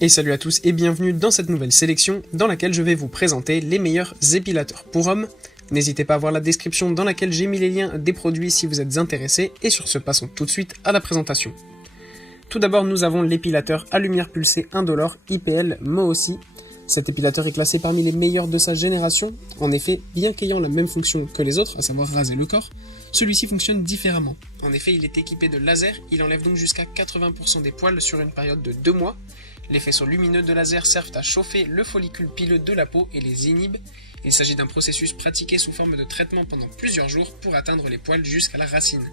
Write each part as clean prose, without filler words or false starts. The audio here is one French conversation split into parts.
Et salut à tous et bienvenue dans cette nouvelle sélection dans laquelle je vais vous présenter les meilleurs épilateurs pour hommes. N'hésitez pas à voir la description dans laquelle j'ai mis les liens des produits si vous êtes intéressés, et sur ce passons tout de suite à la présentation. Tout d'abord nous avons l'épilateur à lumière pulsée indolore IPL Moossi. Cet épilateur est classé parmi les meilleurs de sa génération. En effet, bien qu'ayant la même fonction que les autres, à savoir raser le corps, celui-ci fonctionne différemment. En effet, il est équipé de laser, il enlève donc jusqu'à 80% des poils sur une période de 2 mois. Les faisceaux lumineux de laser servent à chauffer le follicule pileux de la peau et les inhibe. Il s'agit d'un processus pratiqué sous forme de traitement pendant plusieurs jours pour atteindre les poils jusqu'à la racine.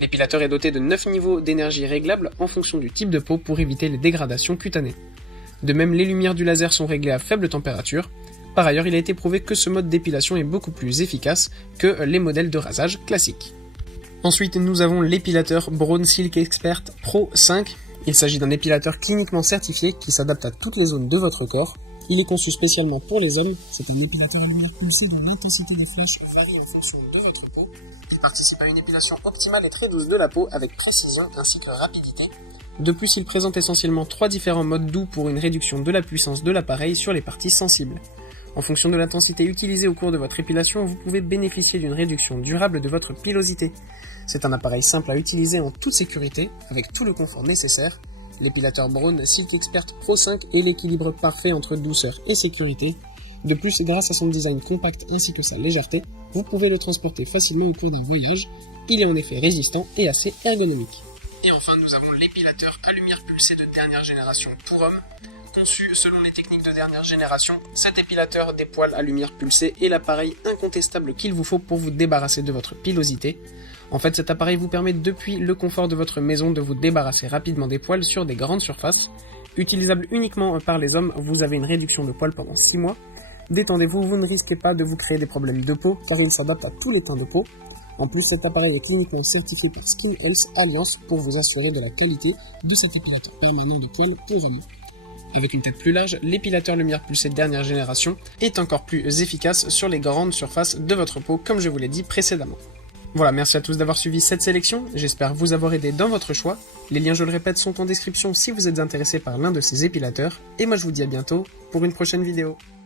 L'épilateur est doté de 9 niveaux d'énergie réglables en fonction du type de peau pour éviter les dégradations cutanées. De même, les lumières du laser sont réglées à faible température. Par ailleurs, il a été prouvé que ce mode d'épilation est beaucoup plus efficace que les modèles de rasage classiques. Ensuite, nous avons l'épilateur Braun Silk Expert Pro 5. Il s'agit d'un épilateur cliniquement certifié qui s'adapte à toutes les zones de votre corps. Il est conçu spécialement pour les hommes. C'est un épilateur à lumière pulsée dont l'intensité des flashs varie en fonction de votre peau. Il participe à une épilation optimale et très douce de la peau avec précision ainsi que rapidité. De plus, il présente essentiellement 3 différents modes doux pour une réduction de la puissance de l'appareil sur les parties sensibles. En fonction de l'intensité utilisée au cours de votre épilation, vous pouvez bénéficier d'une réduction durable de votre pilosité. C'est un appareil simple à utiliser en toute sécurité, avec tout le confort nécessaire. L'épilateur Braun Silk Expert Pro 5 est l'équilibre parfait entre douceur et sécurité. De plus, grâce à son design compact ainsi que sa légèreté, vous pouvez le transporter facilement au cours d'un voyage. Il est en effet résistant et assez ergonomique. Et enfin, nous avons l'épilateur à lumière pulsée de dernière génération pour hommes. Conçu selon les techniques de dernière génération, cet épilateur des poils à lumière pulsée est l'appareil incontestable qu'il vous faut pour vous débarrasser de votre pilosité. En fait, cet appareil vous permet depuis le confort de votre maison de vous débarrasser rapidement des poils sur des grandes surfaces. Utilisable uniquement par les hommes, vous avez une réduction de poils pendant 6 mois. Détendez-vous, vous ne risquez pas de vous créer des problèmes de peau car il s'adapte à tous les teints de peau. En plus, cet appareil est cliniquement certifié par Skin Health Alliance pour vous assurer de la qualité de cet épilateur permanent de poils pour hommes. Avec une tête plus large, l'épilateur lumière pulsée dernière génération est encore plus efficace sur les grandes surfaces de votre peau, comme je vous l'ai dit précédemment. Voilà, merci à tous d'avoir suivi cette sélection, j'espère vous avoir aidé dans votre choix. Les liens, je le répète, sont en description si vous êtes intéressé par l'un de ces épilateurs. Et moi je vous dis à bientôt pour une prochaine vidéo.